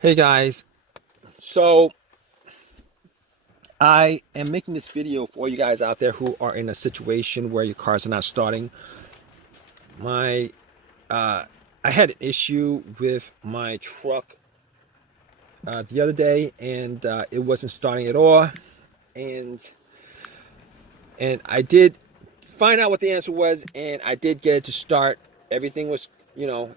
Hey guys, so I am making this video for you guys out there who are in a situation where your cars are not starting. My uh, I had an issue with my truck the other day, and it wasn't starting at all. And I did find out what the answer was, and I did get it to start. Everything was,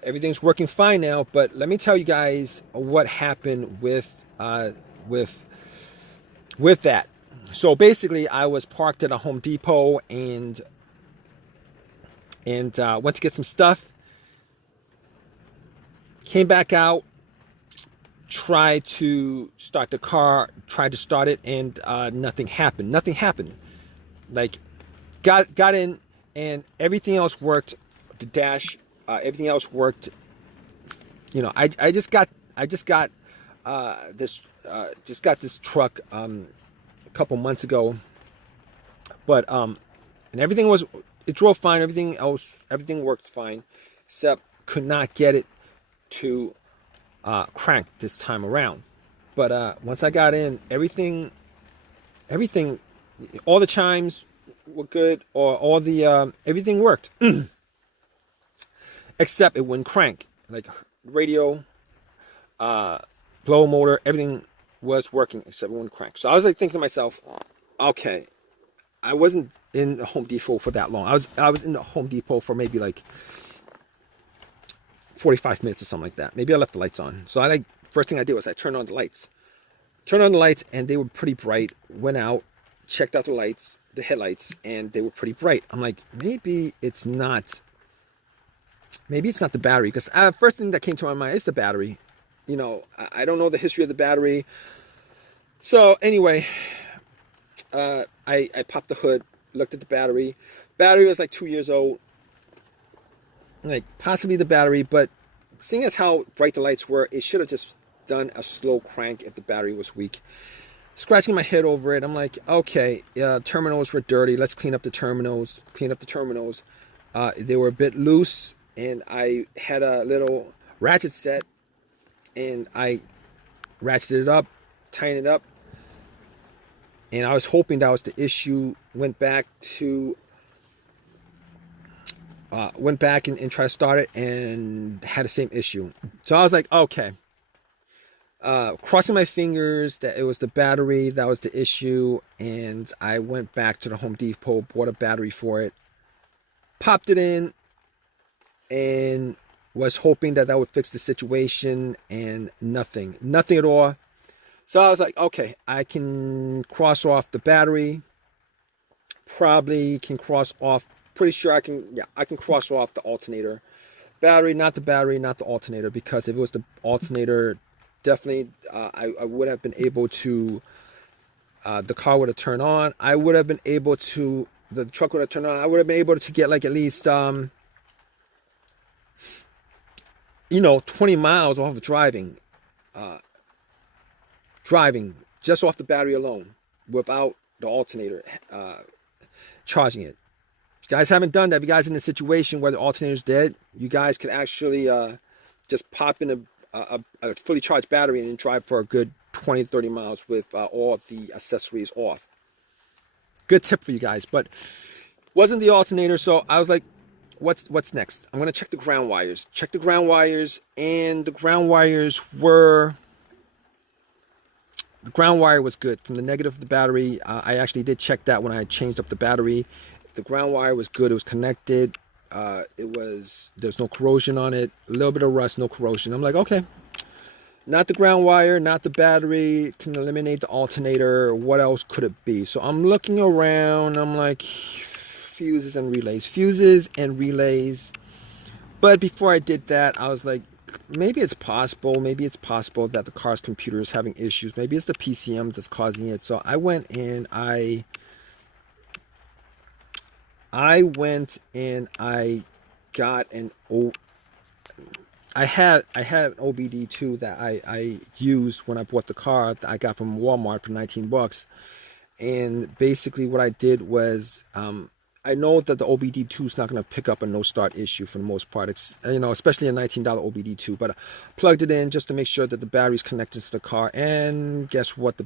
everything's working fine now. But let me tell you guys what happened with with that. So basically, I was parked at a Home Depot and went to get some stuff. Came back out, tried to start the car, tried to start it, and nothing happened. Nothing happened. Like got in, and everything else worked. The dash, everything else worked. I just got this truck a couple months ago, but and it drove fine. Everything worked fine, except could not get it to crank this time around. But once I got in, everything, all the chimes were good, or all the everything worked, except it wouldn't crank. Like radio, blower motor, everything was working except it wouldn't crank. So I was like thinking to myself, okay, I wasn't in the Home Depot for that long. I was in the Home Depot for maybe like 45 minutes or something like that. Maybe I left the lights on. So first thing I did was I turned on the lights. Turned on the lights, and they were pretty bright. Went out, checked out the lights, the headlights, and they were pretty bright. I'm like, maybe it's not the battery, because first thing that came to my mind is the battery. I don't know the history of the battery. So anyway, I popped the hood, looked at the battery. Battery was like 2 years old. Like possibly the battery, but seeing as how bright the lights were, it should have just done a slow crank if the battery was weak. Scratching my head over it, I'm like, okay, terminals were dirty. Let's clean up the terminals. They were a bit loose, and I had a little ratchet set, and I ratcheted it up, tightened it up, and I was hoping that was the issue. Went back and tried to start it, and had the same issue. So I was like, okay. Crossing my fingers that it was the battery that was the issue, and I went back to the Home Depot, bought a battery for it, popped it in, and was hoping that would fix the situation, and nothing at all. So I was like, okay, I can cross off the battery, probably can cross off, pretty sure I can cross off the alternator. Battery, not the alternator, because if it was the alternator, definitely I would have been able to, the car would have turned on. The truck would have turned on. I would have been able to get like at least 20 miles off of driving just off the battery alone, without the alternator charging it. If you guys haven't done that, if you guys are in a situation where the alternator is dead, you guys can actually just pop in a fully charged battery and drive for a good 20 to 30 miles with all the accessories off. Good tip for you guys. But wasn't the alternator, so I was like, what's next? I'm going to check the ground wires. And the ground wire was good. From the negative of the battery, I actually did check that when I changed up the battery. The ground wire was good. It was connected. There's no corrosion on it. A little bit of rust, no corrosion. I'm like, okay, not the ground wire, not the battery. Can eliminate the alternator. What else could it be? So I'm looking around. I'm like, fuses and relays. But before I did that, I was like, maybe it's possible that the car's computer is having issues. Maybe it's the PCMs that's causing it. So I went and I got I had an OBD2 that I used when I bought the car that I got from Walmart for $19. And basically what I did was I know that the OBD2 is not going to pick up a no start issue for the most part. It's, especially a $19 OBD2. But I plugged it in just to make sure that the battery's connected to the car. And guess what? The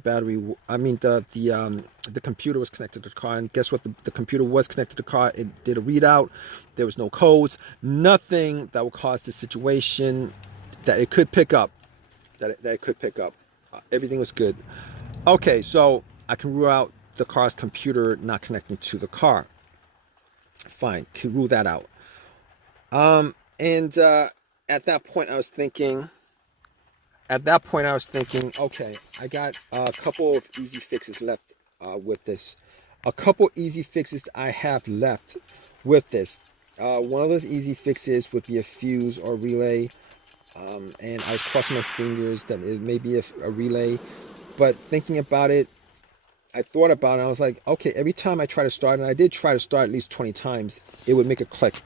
computer was connected to the car. And guess what? The computer was connected to the car. It did a readout. There was no codes. Nothing that would cause the situation that it could pick up. That it could pick up. Everything was good. Okay, so I can rule out the car's computer not connecting to the car. Fine, can rule that out. At that point I was thinking, okay, I got a couple of easy fixes left with this. A couple easy fixes I have left with this. One of those easy fixes would be a fuse or relay. And I was crossing my fingers that it may be a relay. But thinking about it, I thought about it, I was like, okay, every time I try to start, and I did try to start at least 20 times, it would make a click.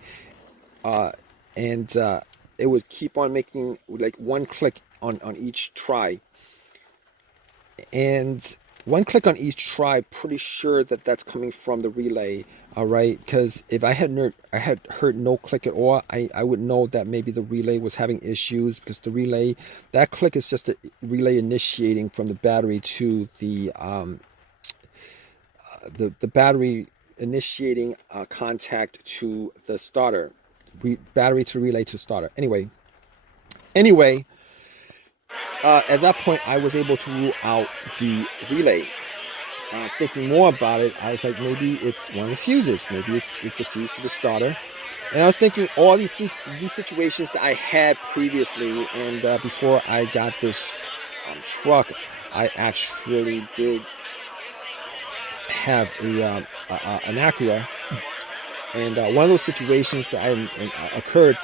It would keep on making like one click on each try. And one click on each try, pretty sure that that's coming from the relay, all right? Because if I had heard no click at all, I would know that maybe the relay was having issues, because the relay, that click is just a relay initiating from the battery to the battery initiating contact to the starter, battery to relay to starter. Anyway, at that point I was able to rule out the relay. Thinking more about it, I was like, maybe it's one of the fuses. Maybe it's the fuse to the starter. And I was thinking all these situations that I had previously, and before I got this truck, I actually did have an Acura, and one of those situations that occurred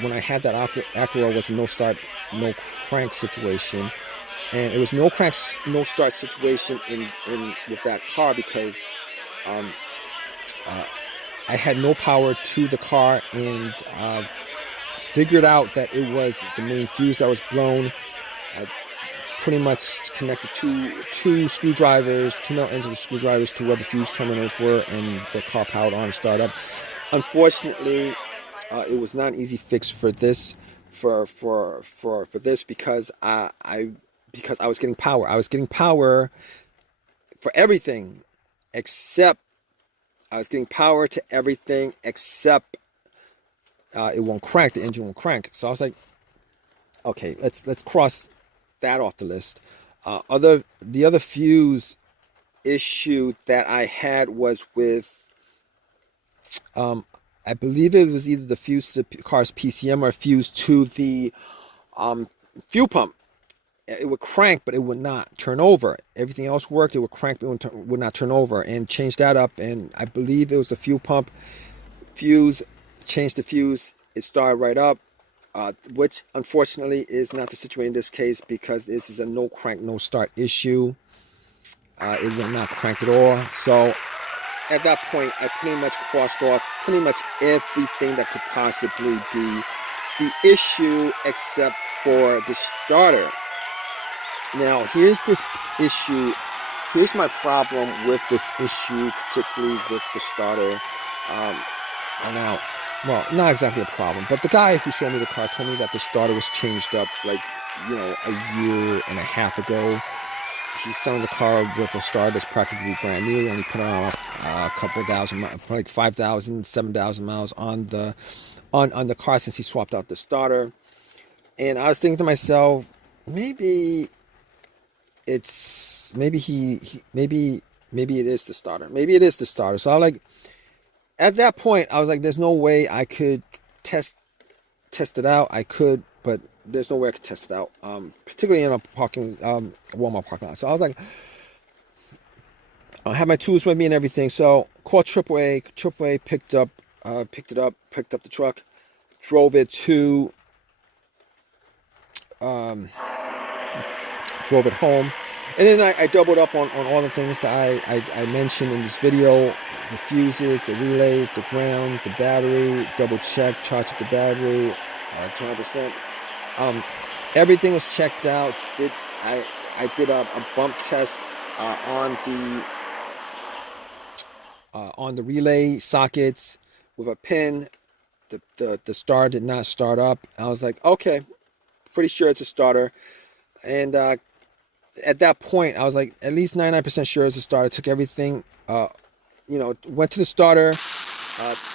when I had that Acura was a no start, no crank situation, and it was no crank, no start situation in with that car because I had no power to the car, and figured out that it was the main fuse that was blown. Pretty much connected two screwdrivers, two metal ends of the screwdrivers to where the fuse terminals were, and the car powered on and started up. Unfortunately, it was not an easy fix for this, because I was getting power. I was getting power for everything except it won't crank. The engine won't crank. So I was like, okay, let's cross that off the list. The other fuse issue that I had was with I believe it was either the fuse to the car's PCM or a fuse to the fuel pump. It would crank, but it would not turn over. Everything else worked. It would crank, but it would not turn over. And changed that up, and I believe it was the fuel pump fuse. Changed the fuse. It started right up. Which unfortunately is not the situation in this case, because this is a no crank, no start issue. It will not crank at all. So at that point, I pretty much crossed off pretty much everything that could possibly be the issue except for the starter. Now, here's this issue. Here's my problem with this issue, particularly with the starter. Well, not exactly a problem, but the guy who sold me the car told me that the starter was changed up like, a year and a half ago. He's selling the car with a starter that's practically brand new. He only put on a couple thousand, like 5,000, 7,000 miles on the car since he swapped out the starter. And I was thinking to myself, maybe it is the starter. Maybe it is the starter. So I was like, at that point, I was like, there's no way I could test it out. I could, but there's no way I could test it out, particularly in a Walmart parking lot. So I was like, I had my tools with me and everything. So called AAA. AAA picked up the truck, drove it home, and then I doubled up on all the things that I mentioned in this video: the fuses, the relays, the grounds, the battery. Double check, charged up the battery, 200%. Everything was checked out. I did a bump test on on the relay sockets with a pin. The starter did not start up. I was like, okay, pretty sure it's a starter. And at that point, I was like, at least 99% sure it's a starter. Took everything, went to the starter,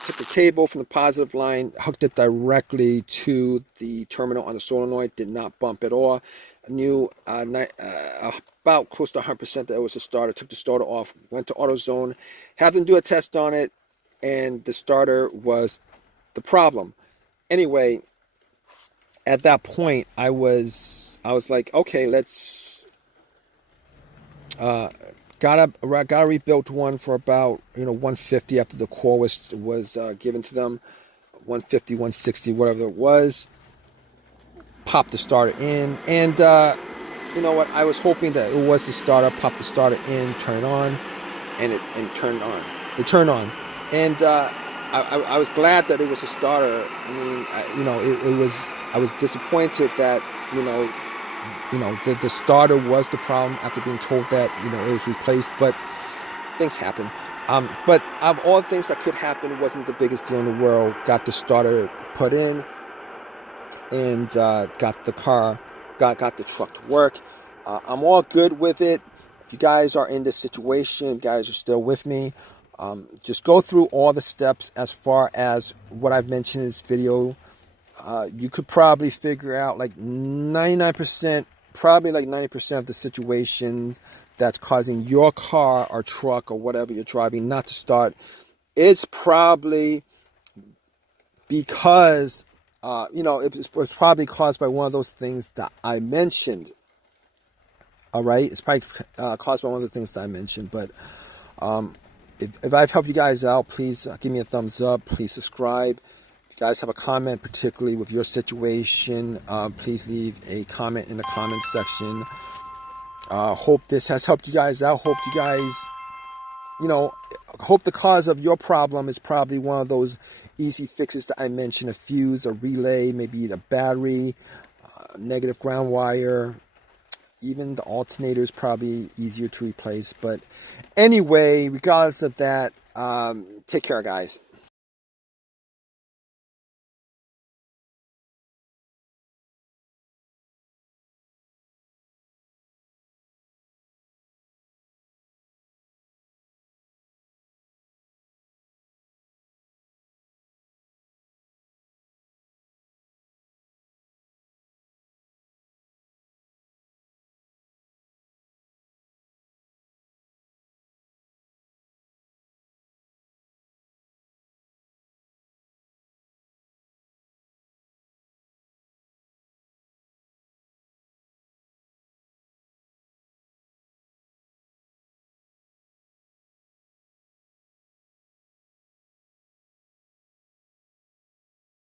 took the cable from the positive line, hooked it directly to the terminal on the solenoid. Did not bump at all. I knew about close to 100% that it was a starter. Took the starter off, went to AutoZone, had them do a test on it, and the starter was the problem. Anyway, at that point, I was like, okay, let's got a rebuilt one for about $150 after the core was given to them, $150, $160, whatever it was. Popped the starter in, and you know what? I was hoping that it was the starter. Popped the starter in, turned it on, and it turned on. It turned on, and I was glad that it was a starter. I mean, it was. I was disappointed that the starter was the problem after being told that it was replaced, but things happen. But of all the things that could happen, it wasn't the biggest deal in the world. Got the starter put in, and got the truck to work. I'm all good with it. If you guys are in this situation, if you guys are still with me, just go through all the steps as far as what I've mentioned in this video. You could probably figure out like 99%, probably like 90% of the situation that's causing your car or truck or whatever you're driving not to start. It's probably because, it's probably caused by one of those things that I mentioned. All right. It's probably caused by one of the things that I mentioned. But if I've helped you guys out, please give me a thumbs up. Please subscribe. If you guys have a comment, particularly with your situation, please leave a comment in the comment section. Hope this has helped you guys out. Hope you guys, hope the cause of your problem is probably one of those easy fixes that I mentioned: a fuse, a relay, maybe the battery, negative ground wire. Even the alternator is probably easier to replace. But anyway, regardless of that, take care, guys.